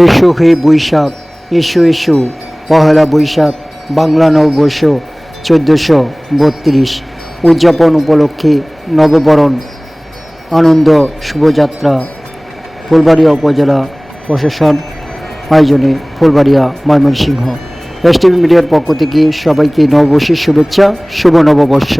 এসো হে বৈশাখ, এসো এসো, পহেলা বৈশাখ, বাংলা নববর্ষ, চোদ্দোশো বত্রিশ, উদযাপন উপলক্ষে নববরণ, আনন্দ, শুভযাত্রা, ফুলবাড়িয়া উপজেলা প্রশাসন, আয়োজনে ফুলবাড়িয়া ময়মনসিংহ। এস টিভি মিডিয়ার পক্ষ থেকে সবাইকে নববর্ষের শুভেচ্ছা, শুভ নববর্ষ।